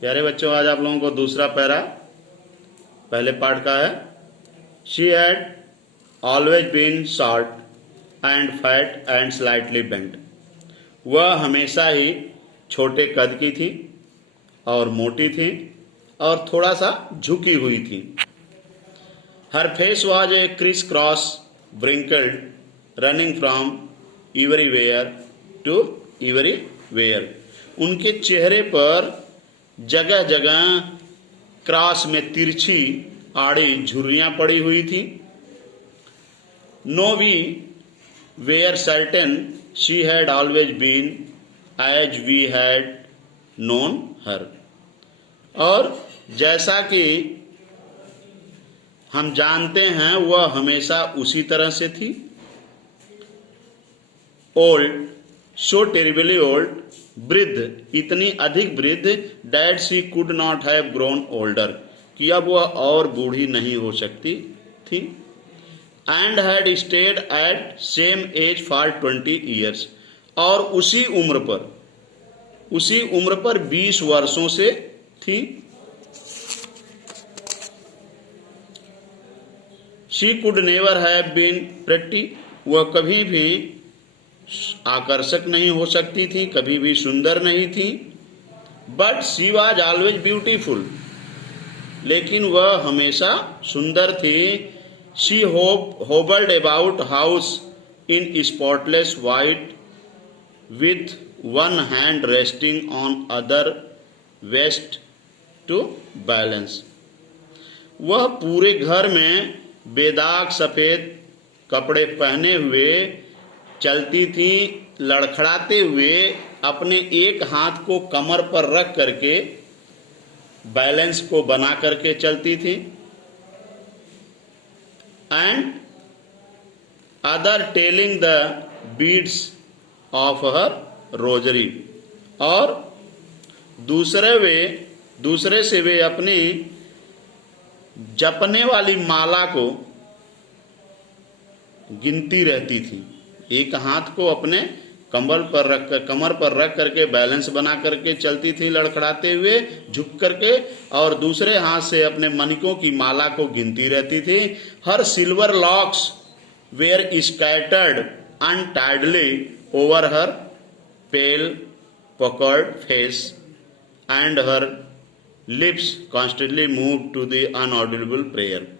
प्यारे बच्चों, आज आप लोगों को दूसरा पैरा पहले पार्ट का है। She had always been short and fat and slightly bent. वह हमेशा ही छोटे कद की थी और मोटी थी और थोड़ा सा झुकी हुई थी। Her face was a criss cross wrinkled running from everywhere to everywhere. उनके चेहरे पर जगह जगह क्रॉस में तिरछी आड़ी झुर्रियां पड़ी हुई थी। No we were certain she had always been as we had known her. और जैसा कि हम जानते हैं वह हमेशा उसी तरह से थी। ओल्ड, सो टेरिबली ओल्ड, वृद्ध, इतनी अधिक वृद्ध, that she could not have grown older, कि अब वह और बूढ़ी नहीं हो सकती थी। And had stayed at same age for 20 years, और उसी उम्र पर 20 वर्षों से थी। She could never have been pretty, वह कभी भी आकर्षक नहीं हो सकती थी, कभी भी सुंदर नहीं थी। But she was always beautiful, लेकिन वह हमेशा सुंदर थी। She hobbled about house in spotless white with one hand resting on other waist to balance. वह पूरे घर में बेदाग सफेद कपड़े पहने हुए चलती थी, लड़खड़ाते हुए अपने एक हाथ को कमर पर रख करके बैलेंस को बना करके चलती थी। And other telling the beads of her rosary, और दूसरे से वे अपनी जपने वाली माला को गिनती रहती थी। एक हाथ को अपने कमर पर रख करके बैलेंस बना करके चलती थी, लड़खड़ाते हुए झुक करके, और दूसरे हाथ से अपने मणिकों की माला को गिनती रहती थी। Her silver locks were scattered untidily over her pale puckered face and her lips constantly move to the inaudible prayer.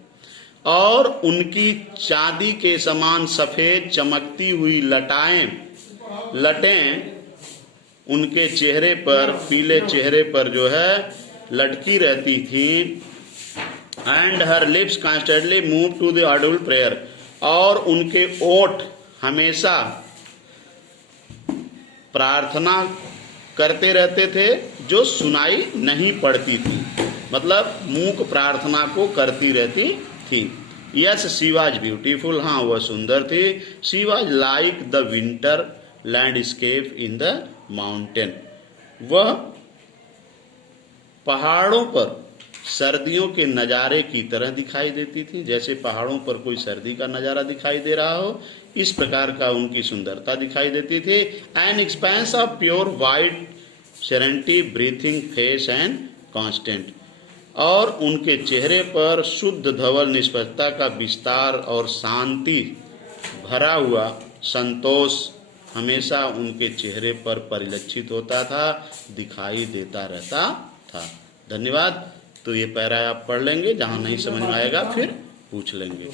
और उनकी चांदी के समान सफेद चमकती हुई लटें उनके चेहरे पर, पीले चेहरे पर जो है लटकी रहती थी। And her lips constantly move to the audible prayer, और उनके ओठ हमेशा प्रार्थना करते रहते थे जो सुनाई नहीं पड़ती थी, मतलब मूक प्रार्थना को करती रहती थी। यस शी वॉज ब्यूटीफुल, हाँ वह सुंदर थी। She was like the winter landscape in the mountain, वह पहाड़ों पर सर्दियों के नज़ारे की तरह दिखाई देती थी। जैसे पहाड़ों पर कोई सर्दी का नज़ारा दिखाई दे रहा हो, इस प्रकार का उनकी सुंदरता दिखाई देती थी। An expense of pure white serenity breathing face and constant, और उनके चेहरे पर शुद्ध धवल निष्पक्षता का विस्तार और शांति भरा हुआ संतोष हमेशा उनके चेहरे पर परिलक्षित होता था, दिखाई देता रहता था। धन्यवाद। तो ये पैरा आप पढ़ लेंगे, जहाँ नहीं समझ में आएगा फिर पूछ लेंगे।